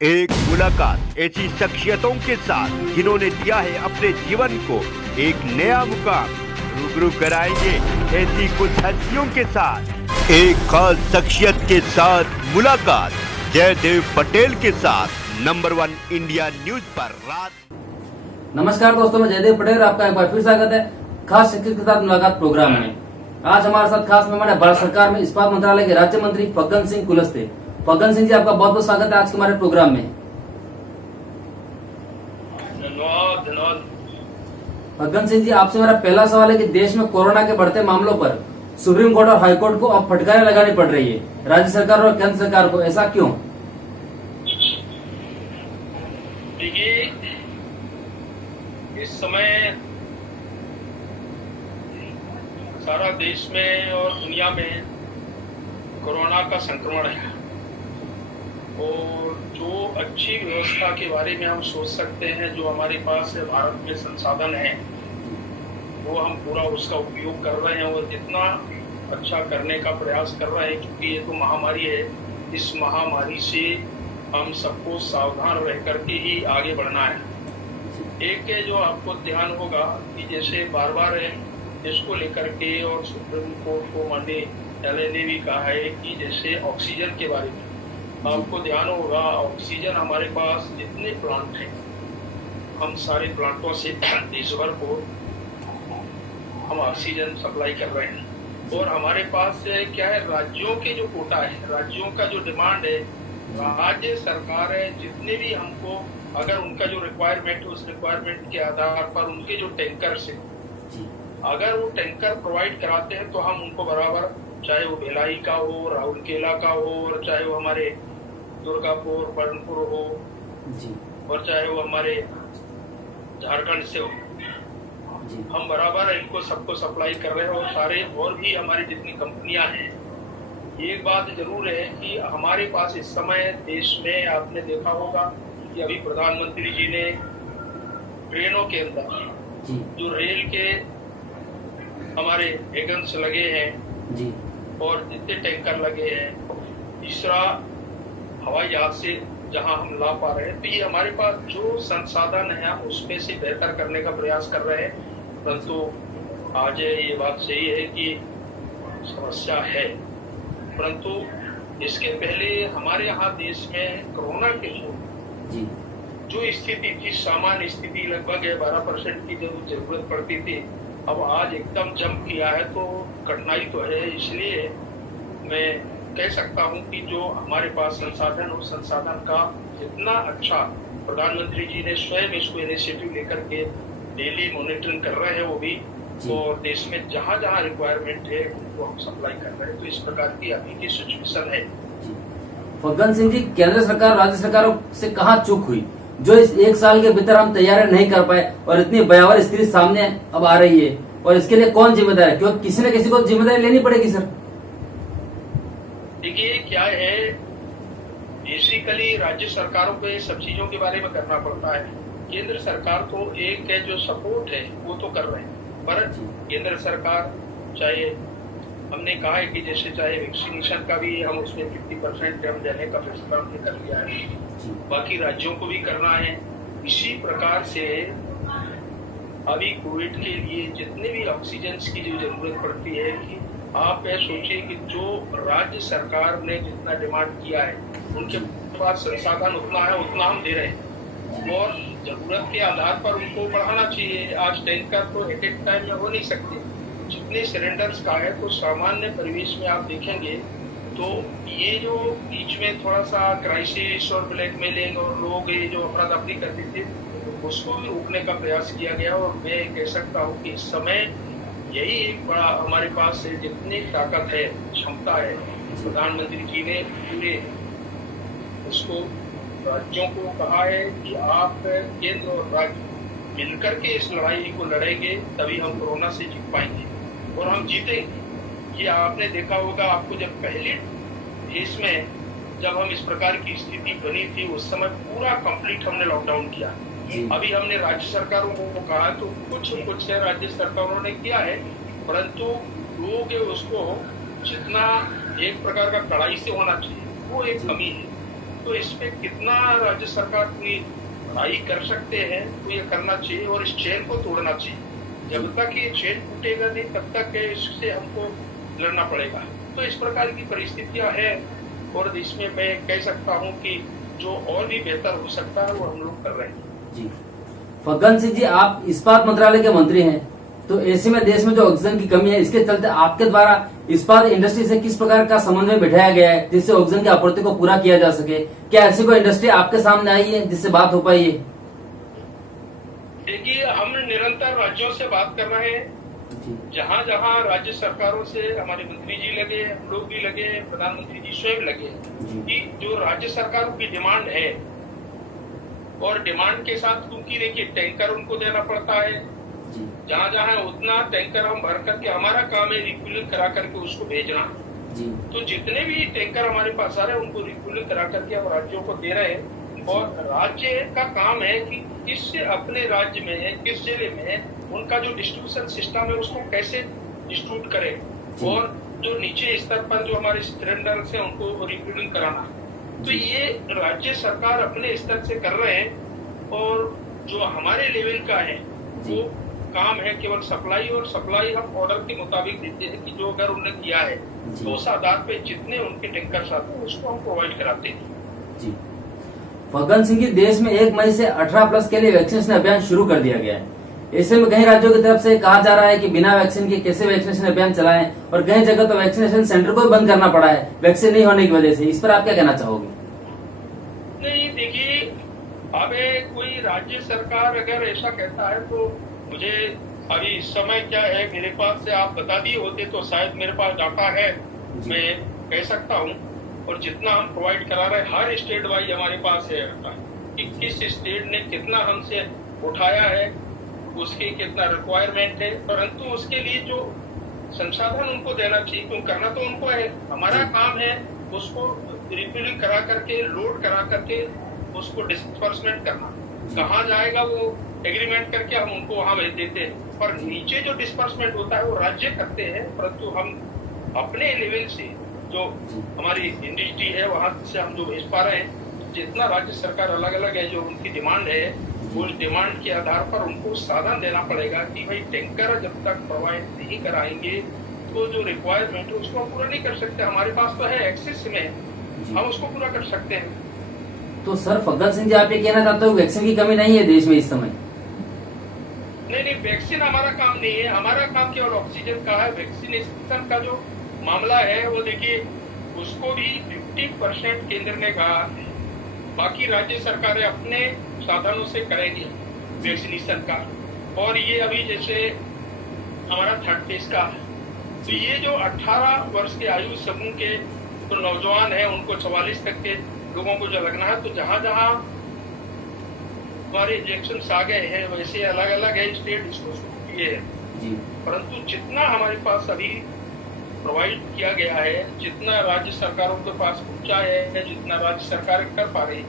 एक मुलाकात ऐसी शख्सियतों के साथ जिन्होंने दिया है अपने जीवन को एक नया मुकाम। रूबरू कराएंगे ऐसी कुछ हस्तियों के साथ एक खास शख्सियत के साथ मुलाकात। जयदेव पटेल के साथ नंबर 1 इंडिया न्यूज पर रात। नमस्कार दोस्तों, मैं जयदेव पटेल, आपका एक बार फिर स्वागत है खास शख्सियत के साथ मुलाकात प्रोग्राम में। आज हमारे साथ खास मेहमान है भारत सरकार में इस्पात मंत्रालय के राज्य मंत्री फग्गन सिंह कुलस्ते। फग्गन सिंह जी, आपका बहुत बहुत स्वागत है आज के हमारे प्रोग्राम में। धन्यवाद। फग्गन सिंह जी, आपसे मेरा पहला सवाल है कि देश में कोरोना के बढ़ते मामलों पर सुप्रीम कोर्ट और हाई कोर्ट को अब फटकारें लगानी पड़ रही है, राज्य सरकार और केंद्र सरकार को, ऐसा क्यों? देखिए, इस समय सारा देश में और दुनिया में कोरोना का संक्रमण है और जो अच्छी व्यवस्था के बारे में हम सोच सकते हैं, जो हमारे पास भारत में संसाधन है, वो हम पूरा उसका उपयोग कर रहे हैं और जितना अच्छा करने का प्रयास कर रहे हैं, क्योंकि ये तो महामारी है। इस महामारी से हम सबको सावधान रह करके ही आगे बढ़ना है। एक जो आपको ध्यान होगा कि जैसे बार बार इसको लेकर के और सुप्रीम कोर्ट को माननीय न्यायालय ने भी कहा है कि जैसे ऑक्सीजन के बारे में आपको ध्यान होगा, ऑक्सीजन हमारे पास जितने प्लांट हैं, हम सारे प्लांटों से देश भर को हम ऑक्सीजन सप्लाई कर रहे हैं। और हमारे पास क्या है, राज्यों के जो कोटा है, राज्यों का जो डिमांड है, राज्य सरकार है जितने भी हमको अगर उनका जो रिक्वायरमेंट है, उस रिक्वायरमेंट के आधार पर उनके जो टैंकर से अगर वो टैंकर प्रोवाइड कराते हैं तो हम उनको बराबर, चाहे वो भिलाई का हो, राउरकेला का हो, और चाहे वो हमारे दुर्गापुर बर्नपुर हो जी, और चाहे वो हमारे झारखंड से हो, हम बराबर इनको सबको सप्लाई कर रहे हैं। और सारे और भी हमारी जितनी कंपनियां हैं, एक बात जरूर है कि हमारे पास इस समय देश में आपने देखा होगा कि अभी प्रधानमंत्री जी ने ट्रेनों के अंदर जो रेल के हमारे वैगन्स लगे हैं जी, और जितने टैंकर लगे हैं, तीसरा हवाई जहाज से जहां हम ला पा रहे हैं, तो ये हमारे पास जो संसाधन है उसमें से बेहतर करने का प्रयास कर रहे हैं। परंतु आज ये बात सही है कि समस्या है, परंतु इसके पहले हमारे यहाँ देश में कोरोना के जो स्थिति थी, सामान्य स्थिति लगभग 12% की जो जरूरत पड़ती थी, अब आज एकदम जंप किया है, तो कठिनाई तो है। इसलिए मैं कह सकता हूं कि जो हमारे पास संसाधन, उस संसाधन का जितना अच्छा प्रधानमंत्री जी ने स्वयं इसको इनिशिएटिव लेकर के डेली मॉनिटरिंग कर रहे हैं वो भी, और देश में जहां जहां रिक्वायरमेंट है उनको हम सप्लाई कर रहे हैं। तो इस प्रकार की अभी की सिचुएशन है। फग्गन सिंह जी, केंद्र सरकार राज्य सरकारों से कहाँ चूक हुई जो इस एक साल के भीतर हम तैयारी नहीं कर पाए और इतनी भयावह स्थिति सामने अब आ रही है, और इसके लिए कौन जिम्मेदार है? क्योंकि किसी न किसी को जिम्मेदारी लेनी पड़ेगी सर। देखिए, क्या है, बेसिकली राज्य सरकारों को सब चीजों के बारे में करना पड़ता है। केंद्र सरकार को एक है जो सपोर्ट है वो तो कर रहे हैं, पर केंद्र सरकार चाहे, हमने कहा है कि जैसे चाहे वैक्सीनेशन का भी हम उसमें 50% हम देने का फैसला हमने कर लिया है, बाकी राज्यों को भी करना है। इसी प्रकार से अभी कोविड के लिए जितने भी ऑक्सीजन की जो जरूरत पड़ती है, कि आप ये सोचिए कि जो राज्य सरकार ने जितना डिमांड किया है, उनके पास संसाधन उतना है, उतना हम दे रहे हैं, और जरूरत के आधार पर उनको बढ़ाना चाहिए। आज टैंकर तो एक टाइम में हो नहीं सकते, जितने सिलेंडर्स का है, तो सामान्य परिवेश में आप देखेंगे तो ये जो बीच में थोड़ा सा क्राइसिस और ब्लैकमेलिंग और लोग ये जो अफरा तफरी करते थे, उसको भी रोकने का प्रयास किया गया। और मैं कह सकता हूँ कि इस समय यही एक बड़ा हमारे पास जितनी ताकत है, क्षमता है, प्रधानमंत्री जी ने पूरे उसको राज्यों को कहा है कि आप केंद्र और राज्य मिलकर के इस लड़ाई को लड़ेंगे, तभी हम कोरोना से जीत पाएंगे और हम जीतेंगे। ये आपने देखा होगा, आपको जब पहले देश में जब हम इस प्रकार की स्थिति बनी थी, उस समय पूरा कंप्लीट हमने लॉकडाउन किया। अभी हमने राज्य सरकारों को कहा, तो कुछ राज्य सरकारों ने किया है, परंतु लोग उसको जितना एक प्रकार का कड़ाई से होना चाहिए, वो एक कमी है। तो इस पे कितना राज्य सरकार पूरी पढ़ाई कर सकते हैं, तो ये करना चाहिए और इस चेन को तोड़ना चाहिए। जब तक ये चेन टूटेगा नहीं तब तक इससे हमको लड़ना पड़ेगा। तो इस प्रकार की परिस्थितियां हैं और इसमें मैं कह सकता हूं कि जो और भी बेहतर हो सकता है वो हम लोग कर रहे हैं। जी, फग्गन सिंह जी, आप इस्पात मंत्रालय के मंत्री हैं, तो ऐसे में देश में जो ऑक्सीजन की कमी है, इसके चलते आपके द्वारा इस्पात इंडस्ट्री से किस प्रकार का समन्वय बिठाया गया है जिससे ऑक्सीजन की आपूर्ति को पूरा किया जा सके? क्या ऐसी कोई इंडस्ट्री आपके सामने आई है जिससे बात हो पाई है? देखिए, हम निरंतर राज्यों से बात कर रहे हैं। जहाँ जहाँ राज्य सरकारों से हमारे मंत्री जी लगे, हम लोग भी लगे, प्रधानमंत्री जी स्वयं लगे कि जो राज्य सरकारों की डिमांड है, और डिमांड के साथ क्योंकि देखिए टैंकर उनको देना पड़ता है, जहाँ जहाँ उतना टैंकर हम भर करके, हमारा काम है रिफ्यूलिंग करा करके उसको भेजना। तो जितने भी टैंकर हमारे पास आ रहे हैं उनको रिफ्यूलिंग करा करके हम राज्यों को दे रहे हैं। और राज्य का काम है कि किस अपने राज्य में, किस जिले में उनका जो डिस्ट्रीब्यूशन सिस्टम है उसको कैसे डिस्ट्रीब्यूट करे, और जो नीचे स्तर पर जो हमारे सिलेंडर है उनको रिफ्यूलिंग कराना। तो ये राज्य सरकार अपने स्तर से कर रहे हैं, और जो हमारे लेवल का है वो काम है केवल सप्लाई, और सप्लाई हम ऑर्डर के मुताबिक देते हैं कि जो अगर उन्होंने किया है तो उस आधार पे जितने उनके टैंकर आते हैं उसको हम प्रोवाइड कराते हैं। जी, फग्गन सिंह जी, देश में 1 मई से 18+ के लिए वैक्सीनेशन अभियान शुरू कर दिया गया है। ऐसे में कई राज्यों की तरफ से कहा जा रहा है कि बिना वैक्सीन के कैसे वैक्सीनेशन अभियान चलाएं, और कई जगह तो वैक्सीनेशन सेंटर को भी बंद करना पड़ा है वैक्सीन नहीं होने की वजह से। इस पर आप क्या कहना चाहोगे? नहीं, देखिए, अब कोई राज्य सरकार अगर ऐसा कहता है तो मुझे अभी इस समय क्या है मेरे पास से आप बता दिए होते तो शायद मेरे पास डाटा है, मैं कह सकता हूँ। और जितना हम प्रोवाइड करा रहे हैं हर स्टेट वाइज हमारे पास है कि किस स्टेट ने कितना हमसे उठाया है, उसकी कितना रिक्वायरमेंट है, परंतु उसके लिए जो संसाधन उनको देना चाहिए, क्यों करना तो उनको है। हमारा काम है उसको रिफ्यूलिंग करा करके, लोड करा करके उसको डिस्पर्समेंट करना। कहाँ जाएगा वो एग्रीमेंट करके हम उनको वहां भेज देते हैं, पर नीचे जो डिस्पर्समेंट होता है वो राज्य करते हैं। परंतु हम अपने लेवल से जो हमारी इंडस्ट्री है वहां से हम जो भेज पा रहे हैं, जितना राज्य सरकार अलग अलग है जो उनकी डिमांड है, उस डिमांड के आधार पर उनको साधन देना पड़ेगा कि भाई टैंकर जब तक प्रोवाइड नहीं कराएंगे तो जो रिक्वायरमेंट है उसको हम पूरा नहीं कर सकते। हमारे पास तो है, एक्सेस में हम उसको पूरा कर सकते हैं। तो सर, फग्गन सिंह जी, आप ये कहना चाहते हो वैक्सीन की कमी नहीं है देश में इस समय? नहीं, वैक्सीन हमारा काम नहीं है। हमारा काम केवल ऑक्सीजन का है। वैक्सीनेशन का जो मामला है वो देखिए उसको भी 50% केंद्र ने कहा, बाकी राज्य सरकारें अपने साधनों से करेंगी वैक्सीनेशन का। और ये अभी जैसे हमारा 3rd फेज का, तो ये जो 18 वर्ष के आयु समूह के जो नौजवान है उनको 44 तक के लोगों को जो लगना है, तो जहां जहां हमारे इंजेक्शन आ गए हैं वैसे अलग अलग है स्टेट इसको शुरू किए हैं। परंतु जितना हमारे पास अभी प्रोवाइड किया गया है, जितना राज्य सरकारों के पास पहुंचा है, जितना राज्य सरकार कर पा रही,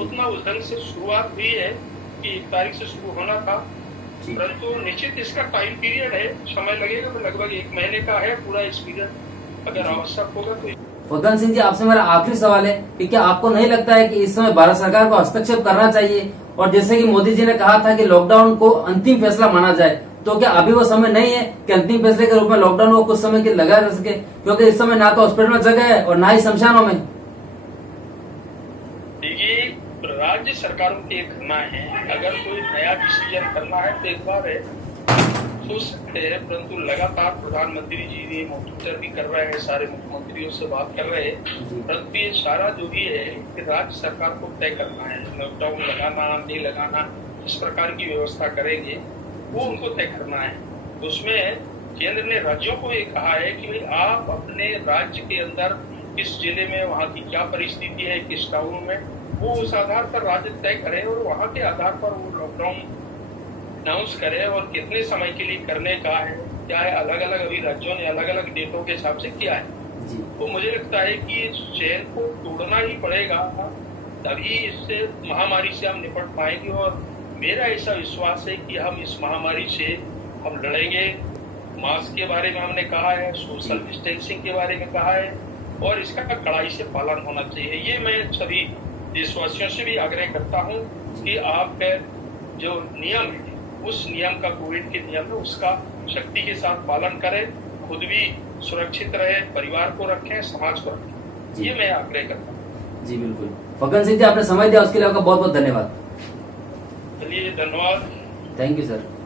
उतना उस ढंग से शुरुआत हुई है कि 1 तारीख से शुरू होना था। परंतु निश्चित इसका टाइम पीरियड है, समय लगेगा, तो लगभग 1 महीने का है पूरा एक्सपीरियंस अगर आवश्यक होगा तो। फग्गन सिंह जी, आपसे मेरा आखिरी सवाल है कि क्या आपको नहीं लगता है कि इस समय भारत सरकार को हस्तक्षेप करना चाहिए? और जैसे कि मोदी जी ने कहा था कि लॉकडाउन को अंतिम फैसला माना जाए, तो क्या अभी वो समय नहीं है कि अंतिम फैसले के रूप में लॉकडाउन को कुछ समय के लिए लगाया जा सके? क्योंकि इस समय ना तो हॉस्पिटल में जगह है और ना ही शमशानों में। देखिए, राज्य सरकारों के करना है, अगर कोई नया डिसीजन करना है तो एक बार है सोच सकते हैं, परंतु लगातार प्रधानमंत्री जी भी मॉनिटर भी कर रहे हैं, सारे मुख्यमंत्रियों से बात कर रहे हैं। परंतु ये सारा जो भी है कि राज्य सरकार को तय करना है, लॉकडाउन लगाना नहीं लगाना, किस प्रकार की व्यवस्था करेंगे वो उनको तय करना है। उसमें केंद्र ने राज्यों को ये कहा है कि भाई आप अपने राज्य के अंदर किस जिले में वहाँ की क्या परिस्थिति है, किस टाउन में, वो उस आधार पर राज्य तय करे और वहाँ के आधार पर वो लॉकडाउन अनाउंस करे और कितने समय के लिए करने का है, क्या है, अलग अलग अभी राज्यों ने अलग अलग डेटों के हिसाब से किया है। तो मुझे लगता है कि इस चेन को तोड़ना ही पड़ेगा, तभी इससे महामारी से हम निपट पाएंगे। और मेरा ऐसा विश्वास है कि हम इस महामारी से हम लड़ेंगे। मास्क के बारे में हमने कहा है, सोशल डिस्टेंसिंग के बारे में कहा है, और इसका कड़ाई से पालन होना चाहिए। ये मैं सभी देशवासियों से भी आग्रह करता हूं कि आप जो नियम है उस नियम का, कोविड के नियम है उसका शक्ति के साथ पालन करें, खुद भी सुरक्षित रहे, परिवार को रखें, समाज को रखें, ये मैं आग्रह करता हूँ। जी बिल्कुल। फग्गन सिंह जी, आपने समय दिया उसके लिए आपका बहुत बहुत धन्यवाद। चलिए, धन्यवाद। Thank you sir.